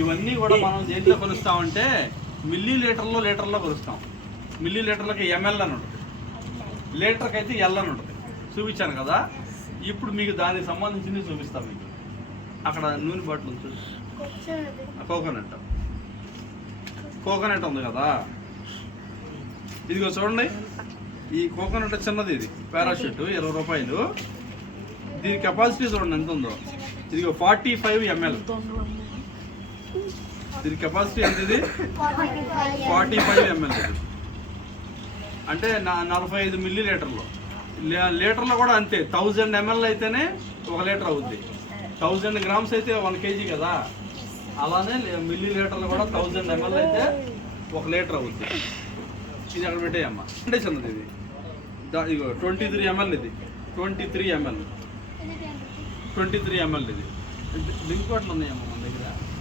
ఇవన్నీ కూడా మనం దేంట్లో కొలుస్తామంటే మిల్లీ లీటర్లో కొలుస్తాం. మిల్లీ లీటర్లకి ఎంఎల్ అని ఉంటుంది, లీటర్కి అయితే ఎల్ అని ఉంటుంది. చూపించాను కదా. ఇప్పుడు మీకు దానికి సంబంధించింది చూపిస్తాం. మీకు అక్కడ నూనె బాటిల్ ఉంది, కోకోనట్ ఉంది కదా. ఇదిగో చూడండి, ఈ కోకోనట్ చిన్నది, ఇది పారాషూట్ 20 రూపాయలు. దీని కెపాసిటీ చూడండి ఎంత ఉందో. ఇదిగో 45 ml. దీని కెపాసిటీ ఎంత? ఇది 45 ml. ఇది అంటే 45 మిల్లీ లీటర్లు. లీటర్లో కూడా అంతే, 1000 ml అయితేనే 1 లీటర్ అవుద్ది. 1000 గ్రామ్స్ అయితే 1 kg కదా. అలానే మిల్లీ లీటర్లు కూడా 1000 ml అయితే 1 లీటర్ అవుద్ది. ఇది అక్కడ పెట్టేయమ్మ. అంటే చిన్నది ఇది. ఇదిగో 23 ml. ఇది 23 ml. ఇది డ్రింక్ బాటిల్ ఉన్నాయమ్మా మన దగ్గర.